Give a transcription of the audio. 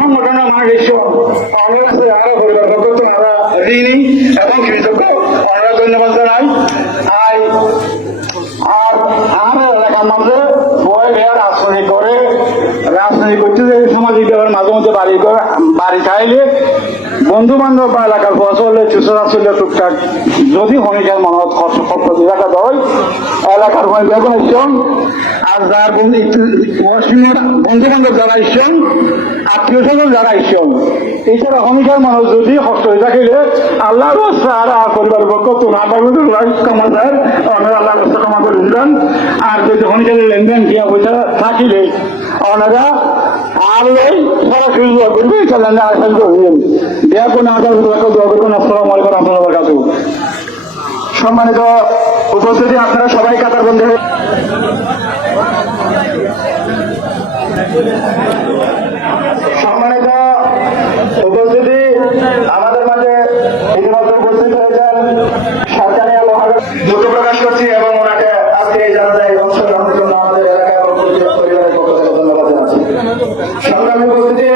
সংগঠনের মানুষ আরো পরিবার তোমরা ঋণী এবং কৃতজ্ঞ আমরা ধন্যবাদ জানাই। আর আমার এলাকার মাঝে রাজনীতি করে রাজনীতি করতে যে সামাজিক ব্যাপার মাঝে মধ্যে বাড়ি খাইলে বন্ধু বান্ধব বা এলাকার ফসলে চুষরা ছিল টুকটাক যদি ভূমিকার মনত খরচ এলাকা দেয় এলাকার বেগুন ইসছেন আর যার বন্ধু বান্ধব যারা ইসছেন আত্মীয় স্বজন যারা ইসছেন এছাড়া ভূমিকার মানুষ যদি কষ্ট হয়ে থাকিলে আল্লাহর রাস্তা আর পরিবার পক্ষ তোমার ক্ষমা দেয় ওনারা আল্লাহর রাস্তা ক্ষমা করে দিলেন। আর যদি ভূমিকার লেনদেন দিয়া পয়সা থাকিলে ওনারা আর সরাসরি দোয়া করবে চ্যালেঞ্জে আসান করবেন দেয়া কোন আদাল দোয়া করবেন। আসসালামু আলাইকুম রহমতুল্লাহ বারাকাতুহু। সম্মানিত উপস্থিতি আপনারা সবাই কাতার বন্ধ হয়ে সম্মানিত উপস্থিতি আমাদের মাঝে ইতিমধ্যে উপস্থিত হয়েছেন সরকারি দুঃখ প্রকাশ করছি এবং ওনাকে আজকে এই জানাজায় অংশগ্রহণের জন্য আমাদের এলাকা এবং পরিবারের পক্ষ থেকে ধন্যবাদ জানাচ্ছি। সংগ্রামী উপস্থিতি